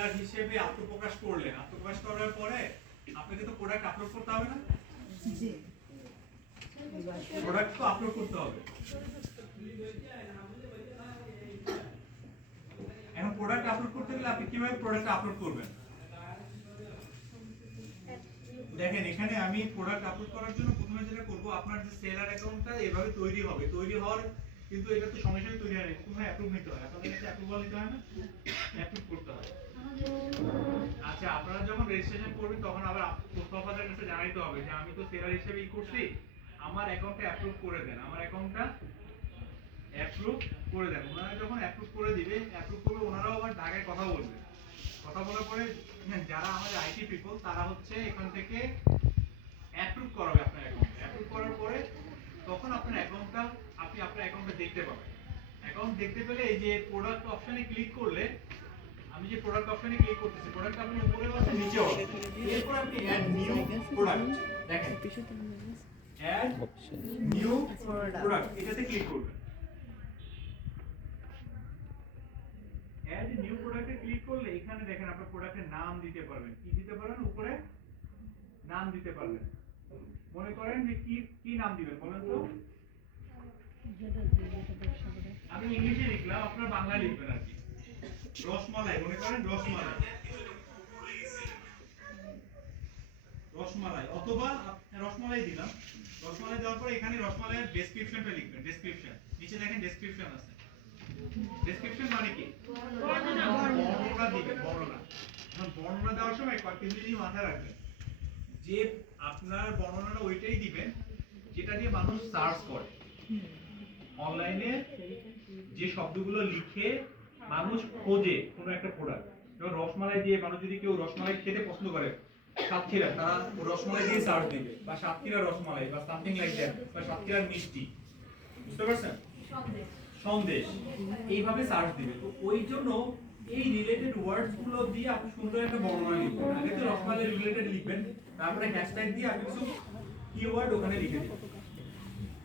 Seller হিসেবে আত্মপ্রকাশ করলেন, আত্মপ্রকাশ করার পরে আপনাকে তো প্রোডাক্ট আপলোড করতে হবে না? জি, প্রোডাক্ট তো আপলোড করতে হবে। এখন প্রোডাক্ট আপলোড করতে গেলে আপনি কিভাবে প্রোডাক্ট আপলোড করবেন? দেখেন এখানে আমি প্রোডাক্ট আপলোড করার জন্য প্রথমে যেটা করব, আপনার যে সেলার অ্যাকাউন্টটা এভাবে তৈরি হবে, তৈরি হওয়ার কিন্তু এটা তো সঙ্গে সঙ্গে তৈরি হয় না, প্রথমে অ্যাপ্রুভ নিতে হয়, আপনাদের কাছে অ্যাপ্রুভাল নিতে হয় না, অ্যাপ্রুভ করতে হয়। আচ্ছা, আপনারা যখন রেজিস্ট্রেশন করবেন তখন আবার পোস্ট অফিসের কাছে জানাইতে হবে যে আমি তো সেলার হিসেবে করছি, আমার অ্যাকাউন্টটা অ্যাপ্রুভ করে দেন, আমার অ্যাকাউন্টটা অ্যাপ্রুভ করে দেন। ওনারা যখন অ্যাপ্রুভ করে দিবে, অ্যাপ্রুভ করবে, ওনারাও আবার ঢাকায় কথা বলবে, কথা বলার পরে যারা আমাদের আইটি পিপল তারা হচ্ছে এখান থেকে অ্যাপ্রুভ করাবে আপনার অ্যাকাউন্ট। অ্যাপ্রুভ করার পরে তখন আপনার অ্যাকাউন্টটা আপনি আপনার অ্যাকাউন্টে দেখতে পাবেন। অ্যাকাউন্ট দেখতে পেলে এই যে প্রোডাক্ট অপশনে ক্লিক করলে, আমি যে প্রোডাক্ট অপশনে ক্লিক করতেছি, প্রোডাক্ট আপনার উপরেও আছে নিচেও আছে। এরপর আপনি অ্যাড নিউ প্রোডাক্ট, দেখেন অ্যাড নিউ প্রোডাক্ট, এটাতে ক্লিক করবেন। অ্যাড নিউ প্রোডাক্টে ক্লিক করলে এখানে দেখেন আপনার প্রোডাক্টের নাম দিতে পারবেন। কি দিতে পারবেন? উপরে নাম দিতে পারবেন। মনে করেন যে কি কি নাম দিবেন বলেন তো? আমি ইংলিশে লিখলাম, আপনারা বাংলায় লিখবেন আর কি। রসমালাই, মনে করেন রসমালাই, রসমালাই, অথবা রসমালাই দিলাম। রসমালাই দেওয়ার পরে এখানে রসমালাইয়ের ডেসক্রিপশনটা লিখবেন, ডেসক্রিপশন, নিচে দেখেন ডেসক্রিপশন আছে। ডেসক্রিপশন মানে কি? বর্ণনা দিবেন, বর্ণনা। এখন বর্ণনা দেওয়ার সময় কয়েকটি জিনিস মাথায় রাখবেন, যে আপনার বর্ণনাটা ওইটাই দিবেন যেটা দিয়ে মানুষ সার্চ করে। অনলাইনে যে শব্দগুলো লিখে মানুষ খোঁজে কোনো একটা প্রোডাক্ট, যেমন রসমালাই দিয়ে মানুষ যদি কেউ রসমালাই খেতে পছন্দ করে, সাতক্ষীরা, তারা রসমালাই দিয়ে সার্চ দিবে, বা সাতক্ষীরা রসমালাই বা সামথিং লাইক দ্যাট, বা সাতক্ষীরার মিষ্টি, বুঝতে পারছেন? সন্দেশ, এইভাবে সার্চ দিবে। তো ওই জন্য এই রিলেটেড ওয়ার্ডস গুলো দিয়ে আপনি সুন্দর একটা বর্ণনা লিখবেন। আগে তো রসমালাই রিলেটেড লিখবেন, তারপরে হ্যাশট্যাগ দিয়ে আপনি কিছু কিওয়ার্ড ওখানে লিখে দিবেন।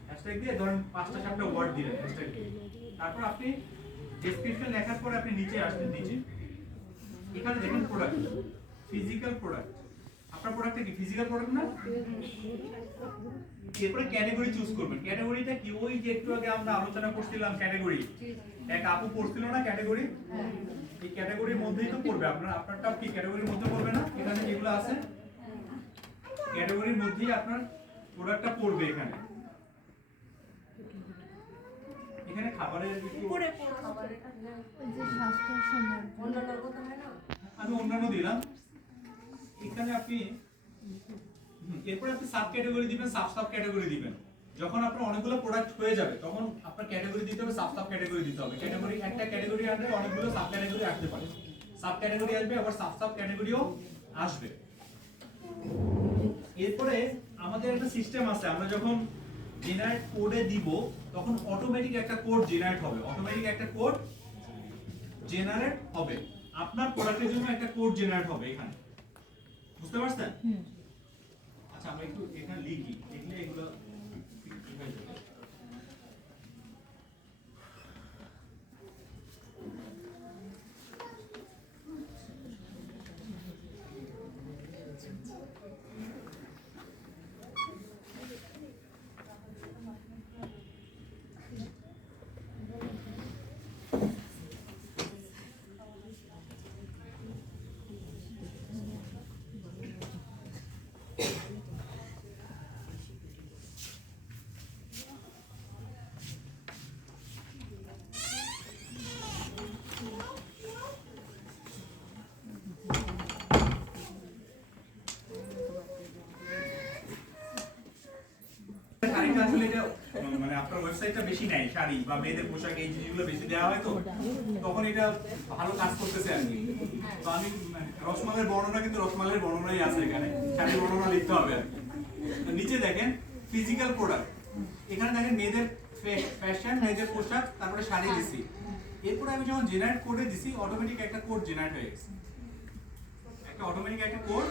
হ্যাশট্যাগ দিয়ে ধরেন 5টা 7টা ওয়ার্ড দিলেন হ্যাশট্যাগ দিয়ে, তারপর আপনি ডেসক্রিপশন লেখার পরে আপনি নিচে আসবেন। নিচে এখানে দেখেন প্রোডাক্ট, ফিজিক্যাল প্রোডাক্ট। আপনার প্রোডাক্টটা কি ফিজিক্যাল প্রোডাক্ট না? এরপরে ক্যাটাগরি চুজ করবেন। ক্যাটাগরিটা কি? ওই যে একটু আগে আমরা আলোচনা করছিলাম ক্যাটাগরি, এক আপু পড়ছিল না ক্যাটাগরি, এই ক্যাটাগরির মধ্যেই তো পড়বে। আপনারটা কি ক্যাটাগরির মধ্যে পড়বে না? এখানে যেগুলো আছে ক্যাটাগরির মধ্যেই আপনার প্রোডাক্টটা পড়বে। এখানে এখানে খাবারের পরে খাবারের যে স্বাস্থ্য সম্মান অন্যান্য কথা হয় না, আমি অন্যান্য দিলাম। এখানে আপনি এরপর আপনি সাব ক্যাটাগরি দিবেন, সাব ক্যাটাগরি দিবেন। যখন আপনার অনেকগুলো প্রোডাক্ট হয়ে যাবে তখন আপনার ক্যাটাগরি দিতে হবে, সাব ক্যাটাগরি দিতে হবে। ক্যাটাগরি, একটা ক্যাটাগরি আনলে অনেকগুলো সাব ক্যাটাগরি আসতে পারে, সাব ক্যাটাগরি আসবে, আবার সাব ক্যাটাগরিও আসবে। এরপরে আমাদের একটা সিস্টেম আছে, আমরা যখন জেনারেট কোডে দিব তখন অটোমেটিক একটা কোড জেনারেট হবে, অটোমেটিক একটা কোড জেনারেট হবে। আপনার প্রোডাক্টের জন্য একটা কোড জেনারেট হবে এখানে, বুঝতে পারছেন? আচ্ছা, আমরা একটু এখানে লিখি, লিখলে এগুলো হয়ে যাবে। আসলে এটা মানে আপনার ওয়েবসাইটটা বেশি নাই, শাড়ি বা মেয়েদের পোশাক এই জিনিসগুলো বেশি দেওয়া হয়, তো তখন এটা ভালো কাজ করতেছে আর কি। তো আমি রসমালাইয়ের বর্ণনা, কিন্তু রসমালাইয়ের বর্ণনাই আছে এখানে, শাড়ির বর্ণনা লিখতে হবে আর কি। নিচে দেখেন ফিজিক্যাল প্রোডাক্ট, এখানে দেখেন মেয়েদের ফ্যাশন, মেয়েদের পোশাক, তারপরে শাড়ি দিছি। এরপরে আমি যখন জেনারেট কোডে দিছি অটোমেটিক একটা কোড জেনারেট হয়ে গেছে, একটা অটোমেটিক একটা কোড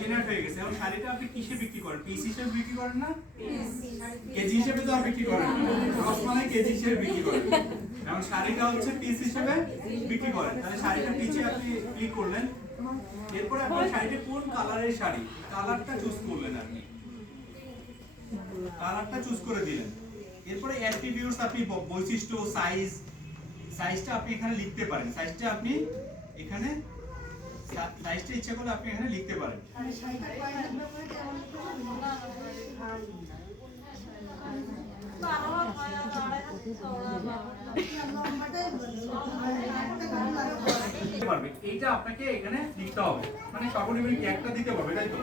জেনারেট হয়ে গেছে। এখন শাড়িটা আপনি কিসে বিক্রি করেন? পিস হিসেবে বিক্রি করেন না? কেজি হিসেবে তো আর বিক্রি করেন না, রসমালাই কেজি হিসেবে বিক্রি করেন। এখন শাড়িটা হচ্ছে পিস হিসেবে বিক্রি করেন, তাহলে শাড়িটা পিছে আপনি ক্লিক করলেন, এরপরে আপনি শাড়িটা কোন কালারের শাড়ি, কালারটা চুজ করলেন, আপনি কালারটা চুজ করে দিলেন। এরপরে অ্যাট্রিবিউটস আপনি বৈশিষ্ট্য, সাইজটা আপনি এখানে লিখতে পারেন, সাইজটা আপনি এখানে সাইজটা ইচ্ছা করলে আপনি এখানে লিখতে পারেন। এইটা আপনাকে এখানে লিখতে হবে, মানে সর্বনিম্ন একটা দিতে পারবে, তাই তো?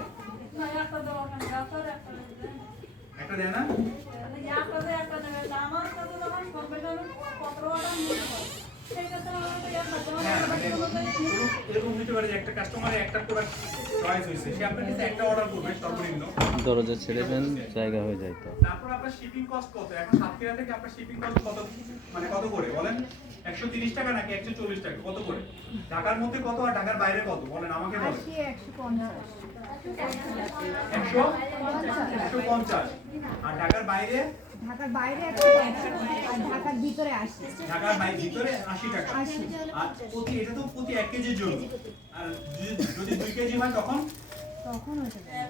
একটা দেয় না? এরকম হতে পারে যে একটা কাস্টমারের একটা প্রোডাক্ট চয়েস হয়েছে, সে আপনার কাছে একটা অর্ডার করবে সর্বনিম্ন, দরজা ছেড়ে দেন, জায়গা হয়ে যায় তো। তারপর আপনার শিপিং কস্ট কত? এখন সাতক্ষীরা থেকে আপনার শিপিং কস্ট কত, মানে কত করে বলেন? 130 টাকা নাকি 140 টাকা, কত করে? ঢাকার মধ্যে কত আর ঢাকার বাইরে কত বলেন, আমাকে বলেন। 150 আর ঢাকার বাইরে? ঢাকার বাইরে 150 আর ঢাকার ভিতরে 80। ঢাকার বাইরে ভিতরে 80 টাকা। আর প্রতি, এটা তো প্রতি 1 কেজির জন্য, আর যদি 2 কেজি হয় তখন তখন হতে পারে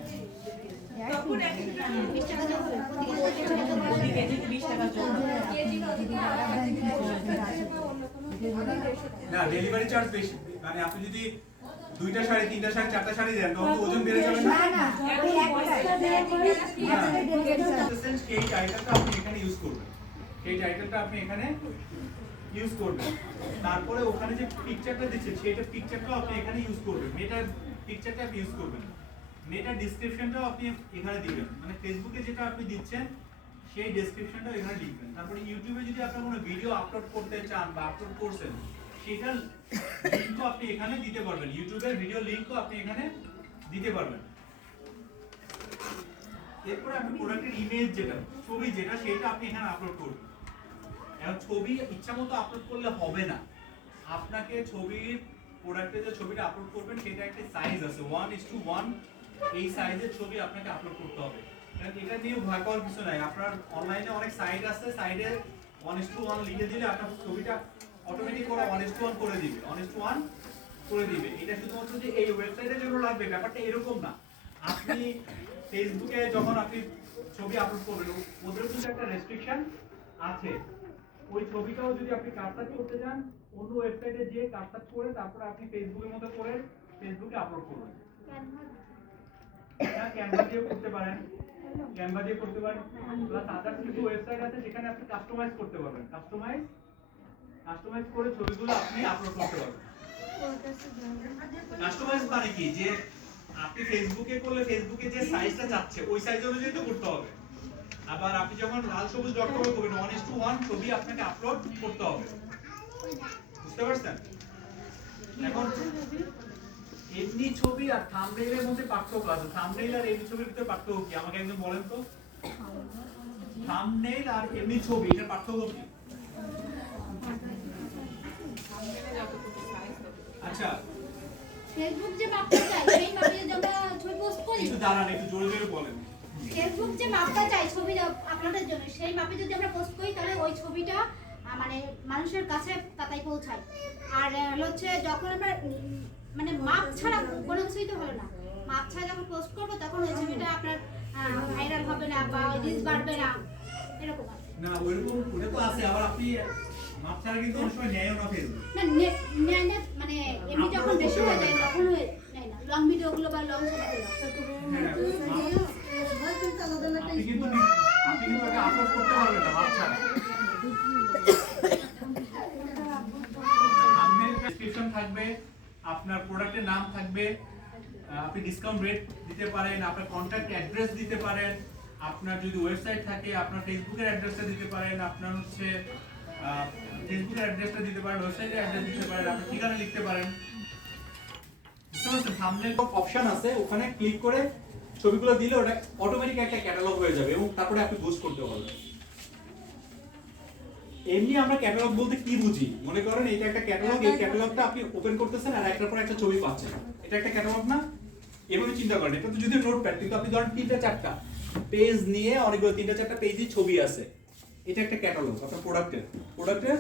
তখন 120 টাকা যোগ হবে। প্রতি কেজি 20 টাকা যোগ হবে। না, ডেলিভারি চার্জ বেশি, মানে আপনি যদি 2টা শাড়ি, 3টা শাড়ি, 4টা শাড়ি দেন তখন তো ওজন বেড়ে যাবে না? না ওই একটাই ডেলিভারি চার্জ। এই টাইটেলটা আপনি এখানে ইউজ করবেন, এই টাইটেলটা আপনি এখানে ইউজ করবেন। তারপরে ওখানে যে পিকচারটা দিচ্ছে সেটা পিকচারটাও আপনি এখানে ইউজ করবেন, মেটার পিকচারটা আপনি ইউজ করবেন, মেটার ডেসক্রিপশনটাও আপনি এখানে দিবেন, মানে ফেসবুকে যেটা আপনি দিচ্ছেন সেই ডেসক্রিপশনটাও এখানে লিখবেন। তারপরে ইউটিউবে যদি আপনি কোনো ভিডিও আপলোড করতে চান বা আপলোড করছেন সেটার লিংকও আপনি এখানে দিতে পারবেন, ইউটিউবের ভিডিও লিংকও আপনি এখানে দিতে পারবেন। এরপর আপনি প্রোডাক্টের ইমেজ যেটা, ছবি যেটা, সেটা আপনি এখানে আপলোড করবেন। এখন ছবি ইচ্ছামতো আপলোড করলে হবে না, আপনাকে ছবির, প্রোডাক্টের যে ছবিটা আপলোড করবেন সেটা একটা সাইজ আছে 1:1, এই সাইজের ছবি আপনাকে আপলোড করতে হবে। এটা নিয়ে ভয় পাওয়ার কিছু নাই, আপনার অনলাইনে অনেক সাইট আছে, সাইডে 1:1 লিখে দিলে আপনার ছবিটা অটোমেটিক করে 1:1 করে দিবে, 1:1 করে দিবে। এটা শুধুমাত্র যে এই ওয়েবসাইটের জন্য লাগবে ব্যাপারটা এরকম না। আপনি ফেসবুকে যখন আপনি ছবি আপলোড করবেন ওদের কিন্তু একটা রেস্ট্রিকশন আছে, ওই ছবিটাও যদি আপনি কাটসার্চ করতে যান অন্য ওয়েবসাইটে যে কাটসার্চ করে তারপর আপনি ফেসবুকের মতো করে ফেসবুকে আপলোড করবেন। হ্যাঁ, ক্যানভা দিয়ে করতে পারেন, ক্যানভা দিয়ে করতে পারেন, প্লাস আদার্স কিছু ওয়েবসাইট আছে যেখানে আপনি কাস্টমাইজ করতে পারবেন, কাস্টমাইজ করে ছবিগুলো আপনি আপলোড করতে পারবেন। কাস্টমাইজ মানে কি, যে আপনি ফেসবুকে করলে ফেসবুকে যে সাইজটা চাচ্ছে ওই সাইজ অনুযায়ী তো করতে হবে। আবার আপনি যখন লাল সবুজ ডট কমে করবেন 1:1 ছবি আপনাকে আপলোড করতে হবে, বুঝতে পারছেন? এখন এমনি ছবি আর থাম্বনেইলের মধ্যে পার্থক্য আছে, থাম্বনেইল আর এমনি ছবির ভিতরে পার্থক্য কি আমাকে একদম বলেন তো? থাম্বনেইল আর এমনি ছবি এর পার্থক্য কি? আচ্ছা, ফেসবুক যে মাপটা চাই সেই মাপে যদি আমরা ছবি পোস্ট করি, একটু দাঁড়ান, একটু জোরে জোরে বলেন। ফেসবুক যে মাপটা চাই ছবি আপলোডের জন্য সেই মাপে যদি আমরা পোস্ট করি তাহলে ওই ছবিটা মানে মানুষের কাছে তাই পৌঁছায়। আর হচ্ছে যখন আমরা মানে মাপ ছাড়া কোনো কিছুই তো হলো না, মাপ ছাড়া যখন পোস্ট করবো তখন ওই ছবিটা আপনার ভাইরাল হবে না বা রিচ বাড়বে না, এরকম আছে না ওইরকম ওটা তো আছে। আবার আপনি মাপ ছাড়া কিন্তু অনেক সময় নেয়ও না ফেসবুক, না নেয় না, মানে এমনি যখন বেশি হয়ে যায় তখন নেয় না, লং ভিডিওগুলো বা লং ছবিগুলো। আপনি কিন্তু এটা আপলোড করতে পারবেন না মাপ ছাড়া। থাম্বনেল ডেসক্রিপশন থাকবে, আপনার প্রোডাক্টের নাম থাকবে, আপনি ডিসকাউন্ট রেট দিতে পারেন, আপনার কন্ট্যাক্ট অ্যাড্রেস দিতে পারেন, আপনার যদি ওয়েবসাইট থাকে আপনার ফেসবুকের অ্যাড্রেসটা দিতে পারেন, আপনার হচ্ছে ফেসবুকের অ্যাড্রেসটা দিতে পারেন, ওয়েবসাইটের অ্যাড্রেস দিতে পারেন, আপনার ঠিকানা লিখতে পারেন। বুঝতে পারছেন? থাম্বনেল অপশন আছে, ওখানে ক্লিক করে ছবিগুলো দিলে ওটা অটোমেটিক একটা ক্যাটালগ হয়ে যাবে এবং তারপরে আপনি বুস্ট করতে পারবেন। এমনি আমরা ক্যাটালগ বলতে কি বুঝি, মনে করেন এটা একটা ক্যাটালগ, এই ক্যাটালগটা আপনি ওপেন করতেছেন আর একটার পর একটা ছবি পাচ্ছেন, এটা একটা ক্যাটালগ না? এভাবে চিন্তা করেন, এটা তো যদি নোটপ্যাড, কিন্তু আপনি ধরেন 3টা-4টা পেজ নিয়ে অনেকগুলো 3টা-4টা পেজই ছবি আছে, এটা একটা ক্যাটালগ আপনার প্রোডাক্টের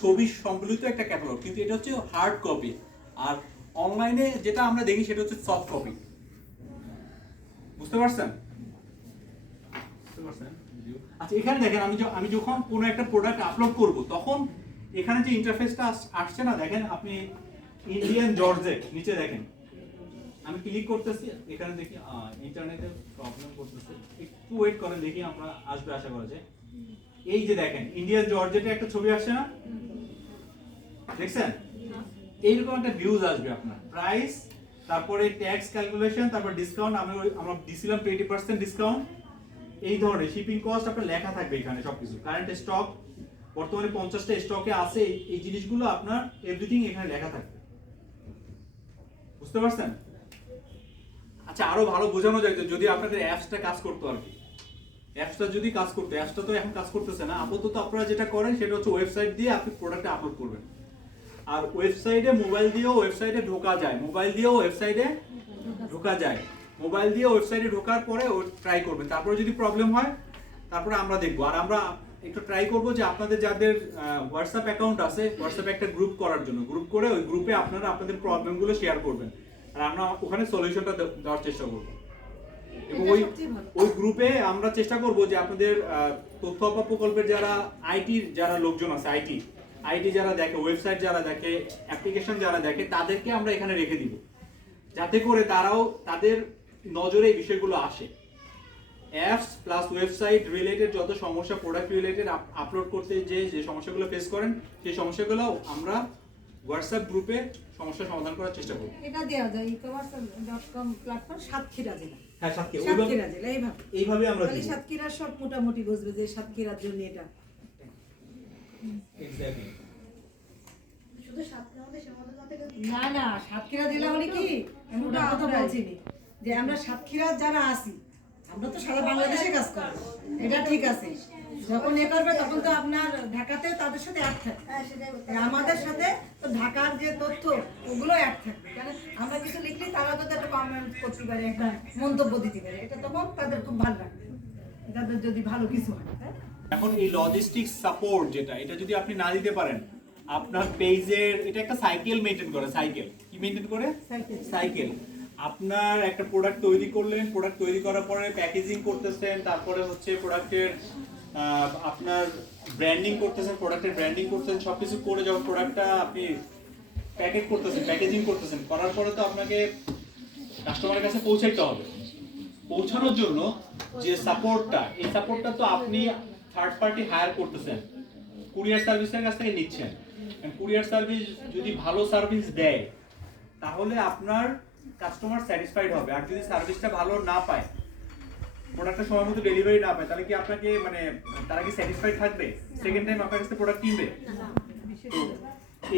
ছবি সম্বলিত একটা ক্যাটালগ, কিন্তু এটা হচ্ছে হার্ড কপি। আর অনলাইনে যেটা আমরা দেখি সেটা হচ্ছে সফট কপি। বুঝতে পারছেন? আচ্ছা, এখানে দেখেন আমি যখন কোনো একটা প্রোডাক্ট আপলোড করব তখন এখানে যে ইন্টারফেসটা আসছে না, দেখেন আপনি ইন্ডিয়ান জর্জেট নিচে দেখেন, আমি ক্লিক করতেছি, এখানে দেখি ইন্টারনেটে প্রবলেম করতেছে, একটু ওয়েট করেন, দেখি আমরা আসবে আশা করা যায়। এই যে দেখেন ইন্ডিয়ান জর্জেটে একটা ছবি আসছে না, দেখছেন? এইরকম একটা ভিউজ আসবে আপনার, প্রাইস, তারপরে ট্যাক্স ক্যালকুলেশন, তারপর ডিসকাউন্ট, আমরা দিছিলাম 20% ডিসকাউন্ট, এই ধরনের শিপিং কস্ট আপনার লেখা থাকবে এখানে সবকিছু, কারেন্ট স্টক, বর্তমানে 50টা স্টকে আছে, এই জিনিসগুলো আপনার এভরিথিং এখানে লেখা থাকবে। বুঝতে পারছেন? আচ্ছা, আরো ভালো বোঝানো যায় যদি আপনাদের অ্যাপসটা কাজ করতো আর কি। অ্যাপসটা যদি কাজ করতো, অ্যাপসটা তো এখন কাজ করতেছে না, আপাতত আপনারা যেটা করেন সেটা হচ্ছে ওয়েবসাইট দিয়ে আপনি প্রোডাক্টটা আপলোড করবেন। আর ওয়েবসাইটে মোবাইল দিয়েও ওয়েবসাইটে ঢোকা যায়, মোবাইল দিয়েও ওয়েবসাইটে ঢোকা যায়, মোবাইল দিয়ে ওয়েবসাইটে ঢোকার পরে ও ট্রাই করবেন, তারপরে যদি প্রবলেম হয় তারপরে আমরা দেখবো। আর আমরা একটু ট্রাই করবো যে আপনাদের যাদের হোয়াটসঅ্যাপ অ্যাকাউন্ট আছে, হোয়াটসঅ্যাপে একটা গ্রুপ করার জন্য, গ্রুপ করে ওই গ্রুপে আপনারা আপনাদের প্রবলেমগুলো শেয়ার করবেন, আর আমরা ওখানে সলিউশনটা দেওয়ার চেষ্টা করবো। এবং ওই গ্রুপে আমরা চেষ্টা করব যে আপনাদের তথ্য অপা প্রকল্পের যারা লোকজন আছে, আইটি যারা দেখে, ওয়েবসাইট যারা দেখে, অ্যাপ্লিকেশন যারা দেখে, তাদেরকে আমরা এখানে রেখে দিব, যাতে করে তারাও তাদের নজরে এই বিষয়গুলো আসে। অ্যাপস প্লাস ওয়েবসাইট রিলেটেড যত সমস্যা, প্রোডাক্ট রিলেটেড আপলোড করতে যে সমস্যাগুলো ফেস করেন, সেই সমস্যাগুলো আমরা হোয়াটসঅ্যাপ গ্রুপে সমস্যার সমাধান করার চেষ্টা করব। এটা দেওয়া যায় ecommerce.com প্ল্যাটফর্ম সাতক্ষীরা জেলা। হ্যাঁ, সাতক্ষীরা জেলা এইভাবে আমরা তাহলে সাতক্ষীরার সব মোটামুটি বুঝবে যে সাতক্ষীরার জন্য এটা। এক্স্যাক্টলি। শুধু সাতক্ষীরা আমাদের সমাধান থেকে না না, সাতক্ষীরা জেলা মানে কি, আমি ওটা কথা বলছি না, যে আমরা সাতক্ষীরা যারা আছি আমরা তো সারা বাংলাদেশে কাজ করি, এটা ঠিক আছে। যখন এ করবে তখন তো আপনার ঢাকাতেও তাদের সাথে অ্যাড থাকবে, আমাদের সাথে তো ঢাকার যে তথ্য ওগুলো অ্যাড থাকবে। কারণ আমরা কিছু লিখলে তারা তো একটা কমেন্ট করতে পারে, একটা মন্তব্য দিতে পারে, এটা তখন তাদের খুব ভালো লাগবে, তাদের যদি ভালো কিছু হয়। এখন এই লজিস্টিক্স সাপোর্ট যেটা, এটা যদি আপনি না দিতে পারেন, আপনার পেজের এটা একটা সাইকেল মেইনটেইন করে, সাইকেল কি মেইনটেইন করে, সাইকেল। আপনার একটা প্রোডাক্ট তৈরি করলেন, প্রোডাক্ট তৈরি করার পরে প্যাকেজিং করতেছেন, তারপরে হচ্ছে প্রোডাক্টের আপনার ব্র্যান্ডিং করতেছেন, প্রোডাক্টের ব্র্যান্ডিং করতেছেন, সবকিছু করে যখন প্রোডাক্টটা আপনি প্যাকেট করতেছেন, প্যাকেজিং করতেছেন, করার পরে তো আপনাকে কাস্টমারের কাছে পৌঁছাইতে হবে। পৌঁছানোর জন্য যে সাপোর্টটা, এই সাপোর্টটা তো আপনি থার্ড পার্টি হায়ার করতেছেন, কুরিয়ার সার্ভিসের কাছ থেকে নিচ্ছেন। কুরিয়ার সার্ভিস যদি ভালো সার্ভিস দেয় তাহলে আপনার কাস্টমার স্যাটিসফাইড হবে। আর যদি সার্ভিসটা ভালো না পায়, প্রোডাক্টটা সময় মতো ডেলিভারি না পায়, তাহলে কি আপনাকে তারা কি স্যাটিসফাইড থাকবে? সেকেন্ড টাইম আপনার কাছে প্রোডাক্ট কিনবে?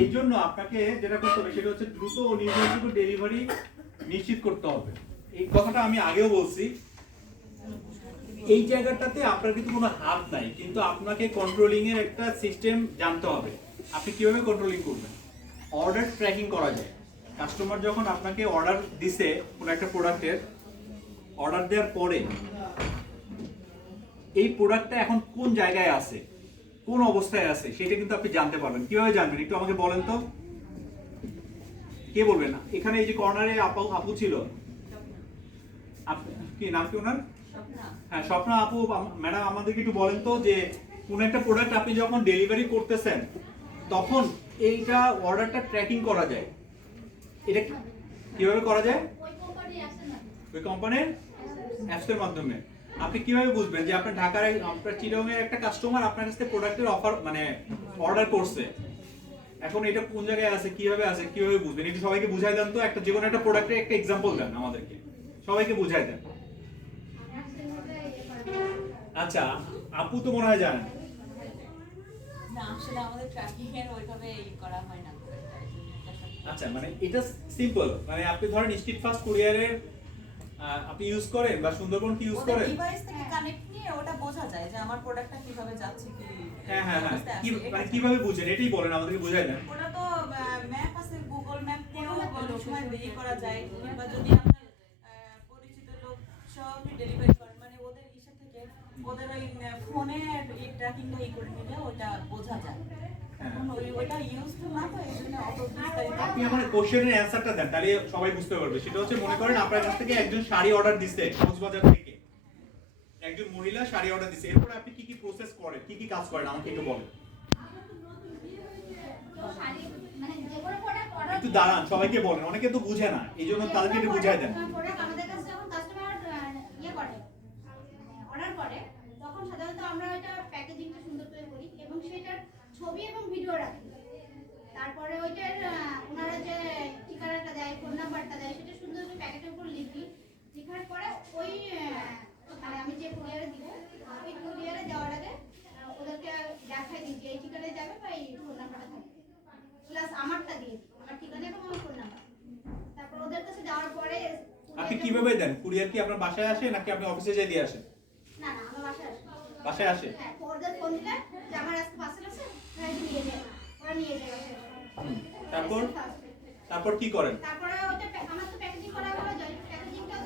এই জন্য আপনাকে যেটা করতে হবে সেটা হচ্ছে দ্রুত ও নির্ভরযোগ্য ডেলিভারি নিশ্চিত করতে হবে। এই কথাটা আমি আগেও বলছি। এই জায়গাটাতে আপনার কিন্তু কোনো হাত নাই, কিন্তু আপনাকে কন্ট্রোলিং এর একটা সিস্টেম জানতে হবে। আপনি কিভাবে কন্ট্রোলিং করবেন? অর্ডার ট্র্যাকিং করা যায়। কাস্টমার যখন আপনাকে অর্ডার দিছে কোনো একটা প্রোডাক্টের, অর্ডার দেওয়ার পরে এই প্রোডাক্টটা এখন কোন জায়গায় আছে, কোন অবস্থায় আছে, সেটা কিন্তু আপনি জানতে পারবেন। কিভাবে জানবেন একটু আমাকে বলেন তো, কে বলবেন? এখানে এই যে কর্নারে আপু ছিল, কি নাম কি ওনার? হ্যাঁ, স্বপ্না আপু ম্যাডাম, আমাদেরকে একটু বলেন তো যে কোন একটা প্রোডাক্ট আপনি যখন ডেলিভারি করতেছেন তখন এইটা অর্ডারটা ট্র্যাকিং করা যায়, এটা কিভাবে করা যায়? ওই কোম্পানির অ্যাপসের মাধ্যমে। আপনি কিভাবে বুঝবেন যে আপনার ঢাকার, আপনার চিটাগংয়ের একটা কাস্টমার আপনার কাছে প্রোডাক্টের অফার অর্ডার করছে, এখন এটা কোন জায়গায় আছে, কিভাবে আছে, কিভাবে বুঝবেন? একটু সবাইকে বুঝাই দেন তো, একটা যে কোনো একটা প্রোডাক্টের একটা এক্সাম্পল দেন আমাদেরকে, সবাইকে বুঝাই দেন। আচ্ছা, আপু তো মনে হয় জানেন না, আসলে আমাদের ট্র্যাকিং এর ওইভাবে করা হয় না। আচ্ছা, এটা সিম্পল, আপনি ধরেন স্ট্রিট ফাস্ট কুরিয়ারের আপনি ইউজ করেন বা সুন্দরবন কি ইউজ করেন, ডিভাইস থেকে কানেক্ট নিয়ে ওটা বোঝা যায় যে আমার প্রোডাক্টটা কিভাবে যাচ্ছে কি। হ্যাঁ, কিভাবে বুঝেন এটাই বলেন, আমাদেরকে বুঝাই দেন। ওটা তো ম্যাপ আছে, গুগল ম্যাপ দিয়েও অনেক সময় বের করা যায়, কিংবা যদি আপনার পরিচিত লোক সব ডেলিভারি করেন, ওদের ইসে থেকে ওদের ওই ফোনে এই ট্র্যাকিংটা করে নিলে ওটা বোঝা যায়। এখন ওইটা ইউজ তো না, তো এই জন্য অত বিস্তারিত আপনি আমার কোশ্চেনের অ্যানসারটা দেন, তাহলে সবাই বুঝতে পারবে। সেটা হচ্ছে, মনে করেন আপনার কাছ থেকে একজন শাড়ি অর্ডার দিচ্ছে কক্সবাজার থেকে, একজন মহিলা শাড়ি অর্ডার দিচ্ছে, এরপর আপনি কি কি প্রসেস করেন, কি কি কাজ করেন আমাকে একটু বলেন। তো শাড়ি মানে যে কোনো প্রোডাক্ট অর্ডার একটু দাঁড়ান, সবাইকে বলেন, অনেকে তো বুঝে না, এই জন্য তাদেরকে একটু বুঝাই দেন। প্রোডাক্ট আমাদের কাছে যখন কাস্টমার ইয়ে করে অর্ডার করে, তখন সাধারণত আমরা এটা প্যাকেজিংটা সুন্দর করে করি এবং সেটার ছবি এবং ভিডিও রাখি। তারপরে ওইটার ওনারা যে ঠিকানাটা দেয়, ফোন নাম্বারটা দেয়, সেটা সুন্দর করে প্যাকেটের উপর লিখি। লেখার পরে ওই মানে আমি যে কুরিয়ারে দিব, ওই কুরিয়ারে দেওয়ার আগে ওদেরকে দেখাই দিই যে এই ঠিকানায় যাবে বা এই ফোন নাম্বারটা থাকবে, প্লাস আমারটা দিয়ে দিই, আমার ঠিকানা এবং আমার ফোন নাম্বার। তারপর ওদের কাছে যাওয়ার পরে আপনি কিভাবে দেন? কুরিয়ার কি আপনার বাসায় আসে নাকি আপনি অফিসে যাই দিয়ে আসেন? না না, আমার বাসায় আসে। বাসায় আসে। হ্যাঁ, ওদের ফোন দিলে যে আমার আজকে পার্সেল আছে, ওরা নিয়ে যায়, ওরা নিয়ে যায় বাসায়। তারপর তারপর কি করেন? তারপরে ওটা আমার তো প্যাকেজিং করা হলো, যায় প্যাকেজিংটা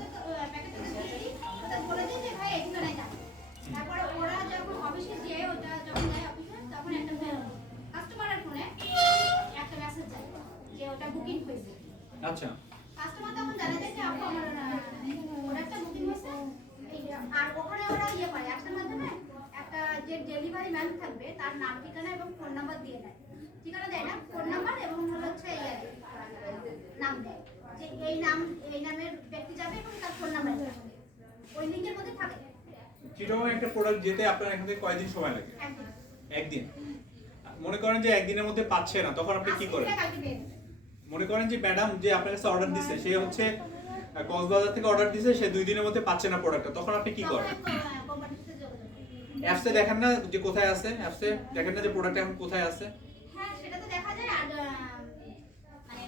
প্যাকেটটা দিয়ে দিই, ওদের বলে দিই যে ভাই এই ঠিকানায় যাবে। তারপরে ওরা যখন অফিসে যেয়ে ওটা যখন যায় অফিসে, তখন একটা কাস্টমারের ফোনে একটা মেসেজ যায় যে ওটা বুকিং হয়েছে। আচ্ছা, কাস্টমার তখন জানে যে আপু আমার প্রোডাক্টটা বুকিং হয়েছে। আর ওখানে ওরা ইয়ে পায় একটার মাধ্যমে একটা যে ডেলিভারি ম্যান থাকবে তার নাম, ঠিকানা এবং ফোন নাম্বার দিয়ে দেয়। ঠিকানা দেয় না, ফোন নাম্বার এবং হচ্ছে নাম দেয় যে এই নামের ব্যক্তি যাবে এবং তার ফোন নাম্বার ওই লিঙ্কের মধ্যে থাকে। চিটাগং একটা প্রোডাক্ট যেতে আপনার এখান থেকে কয়দিন সময় লাগে? একদিন। একদিন। মনে করেন যে একদিনের মধ্যে পাচ্ছে না, তখন আপনি কি করেন? কালকে পেয়ে যাবে। মনে করেন যে ম্যাডাম যে আপনার কাছে অর্ডার দিছে, সে হচ্ছে কক্সবাজার থেকে অর্ডার দিছে, সে 2 দিনের মধ্যে পাচ্ছে না প্রোডাক্টটা, তখন আপনি কি করেন? কোম্পানির সাথে যোগাযোগ করি। অ্যাপসে দেখেন না যে কোথায় আছে? অ্যাপসে দেখেন না যে প্রোডাক্ট এখন কোথায় আছে? হ্যাঁ, সেটা তো দেখা যায়। আর মানে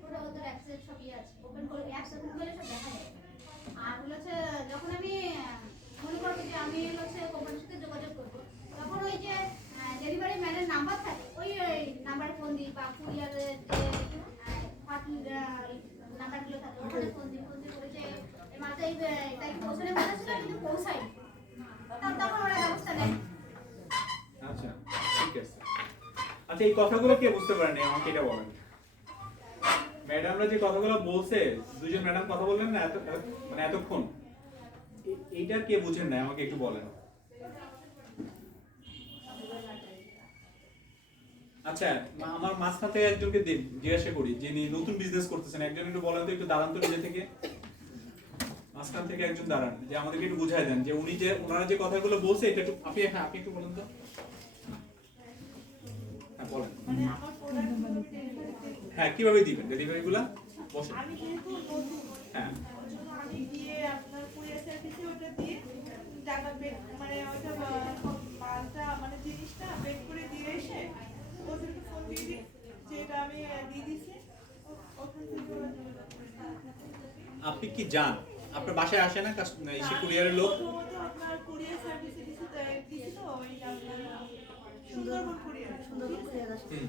পুরো ওদের অ্যাপসের সবই আছে, ওপেন করে অ্যাপস ওপেন করলে সব দেখা যায়। আর হচ্ছে যখন আমি মনে করবো যে আমি হচ্ছে কোম্পানির সাথে যোগাযোগ করবো, তখন ওই যে ডেলিভারি ম্যানের নাম্বার থাকে, ওই নাম্বারে ফোন দিই বা কুরিয়ারের যে নাম্বারগুলো থাকে ওখানে ফোন দিই করে যে এই মাত্র এটা কি পৌঁছানো কথা ছিল কিন্তু পৌঁছাই, তখন ওরা ব্যবস্থা নেয়। আচ্ছা, ঠিক আছে। আচ্ছা, এই কথাগুলো কে বুঝতে পারেনি আমাকে এটা বলেন। ম্যাডামরা যে কথাগুলো বলছে, দুজন ম্যাডাম কথা বললেন না মানে এতক্ষণ, এইটা কে বুঝেন না আমাকে একটু বলেন। আচ্ছা, আমার মাঝখান থেকে একজনকে জিজ্ঞাসা করি, যিনি নতুন বিজনেস করতেছেন, একজন একটু বলেন তো, একটু দাঁড়ান তো নিজে থেকে, মাঝখান থেকে একজন দাঁড়ান, যে আমাদেরকে একটু বুঝাই দেন যে ওনারা যে কথাগুলো বলছে এটা একটু আপনি একটু বলেন তো। হ্যাঁ, বলেন। মানে আমার প্রোডাক্টগুলো হ্যাঁ, কিভাবে দিবেন ডেলিভারিগুলো? বসেন। আমি যেহেতু নতুন, হ্যাঁ, ওর জন্য আমি গিয়ে আপনার কুরিয়ার সার্ভিসে ওটা দিয়ে টাকা বের মানে ওটা মালটা মানে জিনিসটা বের করে দিয়ে এসে ওদেরকে ফোন দিয়ে দিই যে এটা আমি দিয়ে দিছি, ওখান থেকে ওরা যোগাযোগ করে। আপনি কি জান আপনার বাসায় আসে না এসে কুরিয়ারের লোক? প্রথমত আপনার কুরিয়ার সার্ভিসে দিছি তো ওই আপনার সুন্দরবন কুরিয়ার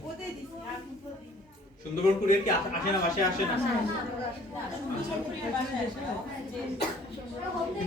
ওদের দিছি, আর কোথাও দিইনি। সুন্দরবন কুরিয়ার কি আসে না, বাসায় আসে না? সুন্দরবন কুরিয়ার বাসায় আসে। যদি